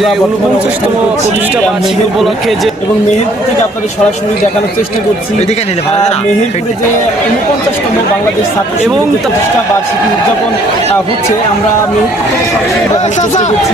যে প্রতিষ্ঠা বার্ষিকী উপলক্ষে যে এবং মেহেরপুর থেকে আপনাদের সরাসরি দেখানোর চেষ্টা করছি। মেহেরপুরে যে উনপঞ্চাশতম বাংলাদেশ ছাত্র এবং প্রতিষ্ঠা বার্ষিকী উদযাপন হচ্ছে আমরা মেহেরপুর থেকে সরাসরি দেখানোর চেষ্টা করছি।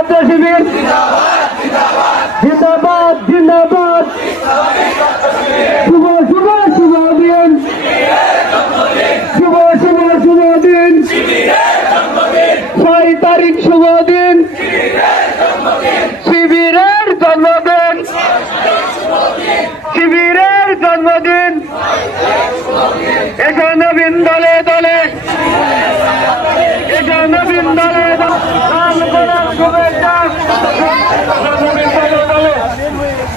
ছাত্র শিবির। জিন্দাবাদ জিন্দাবাদ। শুভ শুভ শুভ শুভ শুভ শুভ ছয় তারিখ শুভ শিবিরের জন্মদিন। শিবিরের জন্মদিন। এসো নবীন